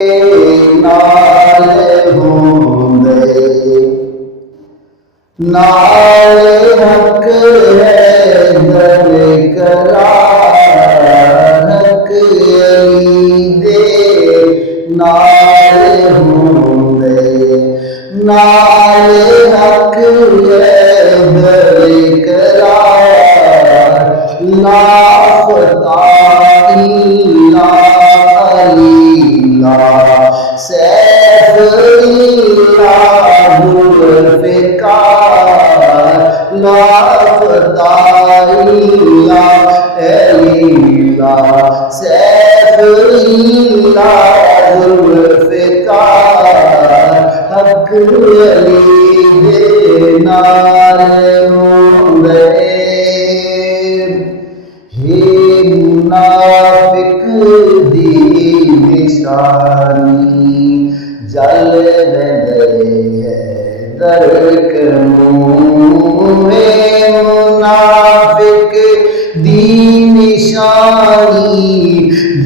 نال ہوندے نال حق ہے در قرار حق علی دے نال ہوندے نال حق ہے در قرار لا فتح الا سیف اللہ ذوالفقار لا فتح الا سیف اللہ ذوالفقار حق علی دے نال ہوندے منافق دی نشانی جل ویندے ہے در کنوں منافق دی نشانی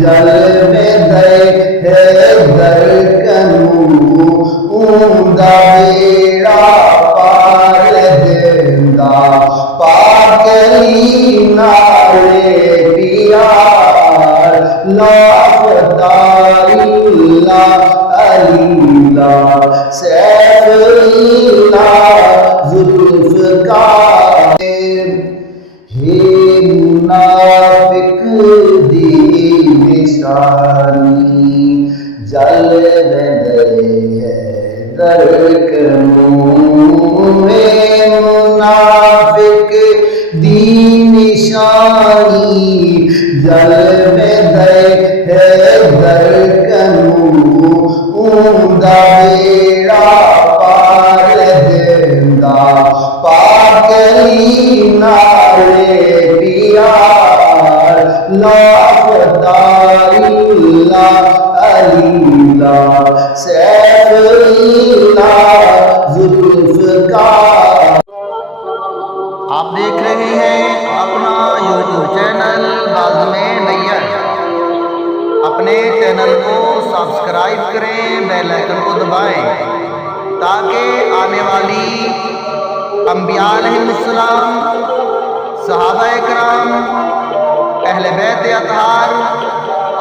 جل ویندے ہے در کنوں اوندا بیڑا پار دیندا پاک علی نالے پیار لا فتح الا سیف اللہ ذوالفقار منافق دی نشانی جل ویندے ہے در کنوں منافق دی نشانی جل ویندے ہے در کنوں اوندا بیڑا پار دیندا پاک علی نالے پیار لا فتح الا سیف اللہ ذوالفقار۔ آپ دیکھ رہے ہیں اپنا یوٹیوب چینل بازم نیّر۔ اپنے چینل کو سبسکرائب کریں، بیل آئیکن کو دبائیں تاکہ آنے والی انبیاء علیہ السلام، صحابہ کرام، اہل بیت اطہار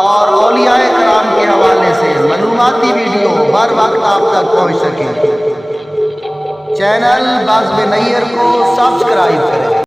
اور اولیاء کرام کے حوالے سے معلوماتی ویڈیو بر وقت آپ تک پہنچ سکے۔ چینل بازم نیّر کو سبسکرائب کریں۔